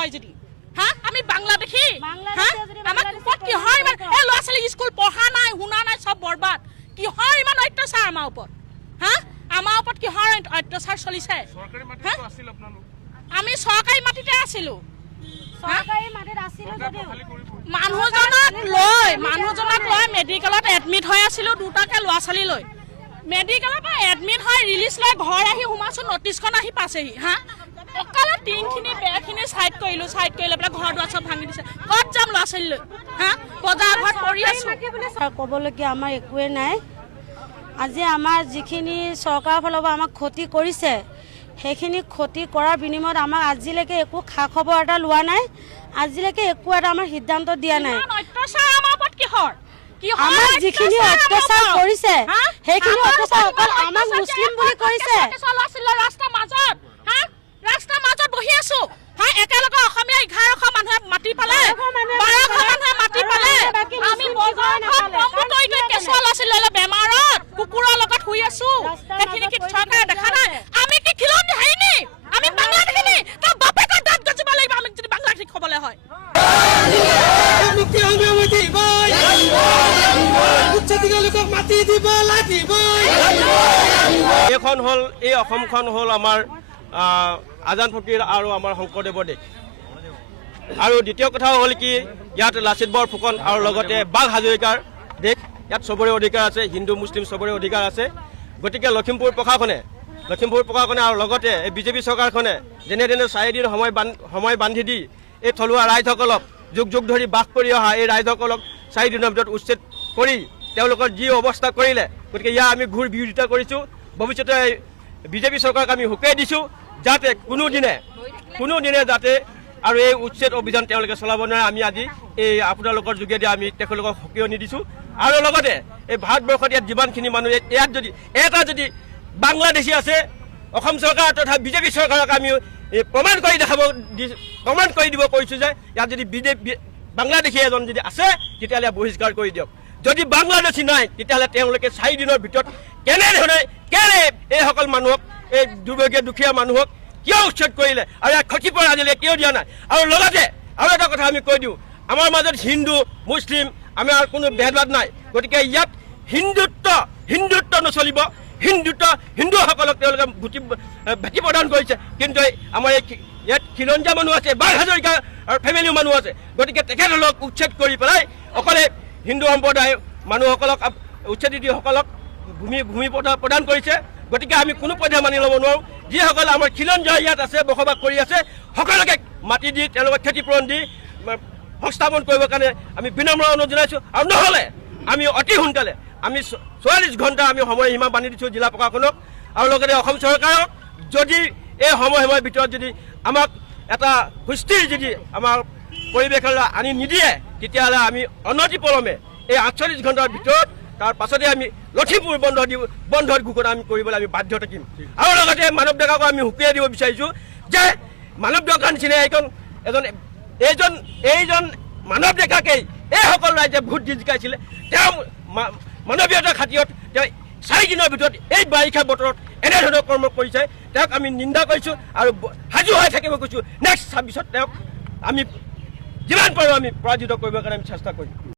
হয় যদি। হা আমি বাংলাদেশী বাংলাদেশী হা? যদি আমাক ওপৰত কিহৰ ইমান এই ল'ৰা ছোৱালী স্কুল পঢ়া নাই শুনা নাই চব বৰবাদ। কিহৰ ইমান অত্যাচাৰ আমাৰ ওপৰত? হা? আমাৰ ওপৰত কিহৰ অত্যাচাৰ চলিছে? আমি চৰকাৰী মাটিতে আছিলো। মানুহজনক লৈ মানুহজনক লৈ মেডিকেলত এডমিট হৈ আছিলো দুটাকে ল'ৰা ছোৱালী লৈ মেডিকেলৰ পৰা এডমিট হৈ ৰিলিজ লৈ ঘৰ আহি সোমাইছো নটিচখন আহি পাইছেহি হা? টিংখিনি বেৰখিনি চাইড কৰিলো চাইড কৰি লৈ পেলাই ঘৰ দুৱাৰ চব ভাঙি দিছে। ক'ত যাম ল'ৰা ছোৱালী লৈ হা? বজাৰ ঘৰত পৰি আছো। ক'বলগীয়া আমাৰ একোৱে নাই। আজি আমাৰ যিখিনি চৰকাৰৰ ফালৰ পৰা আমাক ক্ষতি কৰিছে সেইখিনি ক্ষতি কৰাৰ বিনিময়ত আমাক আজিলৈকে একো খা খবৰ এটা লোৱা নাই। আজিলৈকে একো এটা আমাৰ সিদ্ধান্ত দিয়া নাই। আমাক যিখিনি অত্যাচাৰ কৰিছে, সেইখিনি অত্যাচাৰ অকল আমাক মুছলিম বুলি কৰিছে। পালে পালে। মাটি পালে। আমি কেঁচুৱা ল'ৰা ছোৱালী লৈ বেমাৰত। কুকুৰৰ লগত শুই আছো। সেইখিনি কি চৰকাৰে দেখা নাই? আমি কি খিলনি আমি বাংলাদেশী নি তই বাপেকৰ দাঁত গজিব লাগিব। আমি যদি বাংলাদেশী খবলৈ হয়। মুক্তি সংগ্ৰামী লোকক মাতি দিব লাগিবই এইখন হ'ল এই অসমখন হ'ল আমাৰ আহ, আজান ফকীৰ আৰু আমাৰ শংকৰদেৱৰ দেশ। আৰু দ্বিতীয় কথা হ'ল কি, ইয়াত লাচিত বৰফুকন আৰু লগতে বাঘ হাজৰিকাৰ দেশ, ইয়াত চবৰে অধিকাৰ আছে, হিন্দু, মুছলিম চবৰে অধিকাৰ আছে। গতিকে লখিমপুৰ প্ৰশাসনে লখিমপুৰ প্ৰশাসনে আৰু লগতে এই বিজেপি চৰকাৰখনে যেনে তেনে চাৰিদিন সময় বান সময় বান্ধি দি এই থলুৱা ৰাইজসকলক যুগ যুগ ধৰি বাস কৰি অহা এই ৰাইজসকলক চাৰিদিনৰ ভিতৰত উচ্ছেদ কৰি তেওঁলোকৰ যি অৱস্থা কৰিলে, গতিকে ইয়াৰ আমি ঘূৰ বিৰোধিতা কৰিছোঁ। ভৱিষ্যতে বিজেপি চৰকাৰক আমি শুকাই দিছোঁ যাতে কোনোদিনে কোনোদিনে যাতে আৰু এই উচ্ছেদ অভিযান তেওঁলোকে চলাব নোৱাৰে। আমি আজি এই আপোনালোকৰ যোগেদি আমি তেখেতলোকক সকিয়নি দিছোঁ। আৰু লগতে এই ভাৰতবৰ্ষত ইয়াত যিমানখিনি মানুহ, ইয়াত যদি এটা যদি বাংলাদেশী আছে, অসম চৰকাৰ তথা বিজেপি চৰকাৰক আমি প্ৰমাণ কৰি দেখাব প্ৰমাণ কৰি দিব কৈছোঁ যে ইয়াত যদি বিজেপি, বাংলাদেশী এজন যদি আছে, তেতিয়াহ'লে বহিষ্কাৰ কৰি দিয়ক। যদি বাংলাদেশী নাই, তেতিয়াহ'লে তেওঁলোকে চাৰিদিনৰ ভিতৰত কেনেধৰণে, কেনে এইসকল মানুহক, এই দুৰ্ভগীয়া দুখীয়া মানুহক কিয় উচ্ছেদ কৰিলে? আৰু ইয়াক ক্ষতিপূৰণ আজিলৈকে কিয় দিয়া নাই? আৰু লগতে, আৰু এটা কথা আমি কৈ দিওঁ, আমাৰ মাজত হিন্দু, মুছলিম, আমাৰ কোনো ভেদভাদ নাই। গতিকে ইয়াত হিন্দুত্ব হিন্দুত্ব নচলিব। হিন্দুত্ব, হিন্দুসকলক তেওঁলোকে ভুটি, ভেটি প্ৰদান কৰিছে। কিন্তু আমাৰ এই ইয়াত খিলঞ্জীয়া মানুহ আছে, বাঘ হাজৰিকা আৰু ফেমিলিও মানুহ আছে। গতিকে তেখেতসকলক উচ্ছেদ কৰি পেলাই অকলে হিন্দু সম্প্ৰদায় মানুহসকলক উচ্ছেদিতসকলক ভূমি ভূমি প্ৰদা- প্ৰদান কৰিছে। গতিকে আমি কোনো পধ্যে মানি ল'ব নোৱাৰোঁ। যিসকল আমাৰ খিলঞ্জীয়া ইয়াত আছে, বসবাস কৰি আছে, সকলোকে মাটি দি, তেওঁলোকক ক্ষতিপূৰণ দি সংস্থাপন কৰিবৰ কাৰণে আমি বিনম্ৰ অনুৰোধ জনাইছোঁ। আৰু নহ'লে, আমি অতি সোনকালে, আমি চৌৰাল্লিছ ঘণ্টা আমি সময়সীমা বান্ধি দিছোঁ জিলা প্ৰশাসনক। আৰু লগতে অসম চৰকাৰক যদি এই সময়সীমাৰ ভিতৰত যদি আমাক এটা সুস্থিৰ যদি আমাৰ পৰিৱেশলৈ আনি নিদিয়ে, তেতিয়াহ'লে আমি অনতিপলমে এই আঠচল্লিছ ঘণ্টাৰ ভিতৰত তাৰ পাছতে আমি লখিমপুৰ বন্ধ দি বন্ধৰ ঘোষণা আমি কৰিবলৈ আমি বাধ্য থাকিম। আৰু লগতে মানৱ ডেকাকো আমি সুকীয়াই দিব বিচাৰিছোঁ যে মানৱ ডেকাৰ নিচিনা এইজন এজন এইজন এইজন মানৱ ডেকাকেই এইসকল ৰাইজে ভোট দি জিকাইছিলে। তেওঁ মানৱীয়তাৰ খাতিৰত তেওঁ চাৰিদিনৰ ভিতৰত এই বাৰিষা বতৰত এনেধৰণৰ কৰ্ম কৰিছে। তেওঁক আমি নিন্দা কৰিছোঁ আৰু সাজু হৈ থাকিব কৈছোঁ। নেক্সট ছাব্বিছত তেওঁক আমি যিমান পাৰোঁ আমি পৰাজিত কৰিবৰ কাৰণে আমি চেষ্টা কৰিম।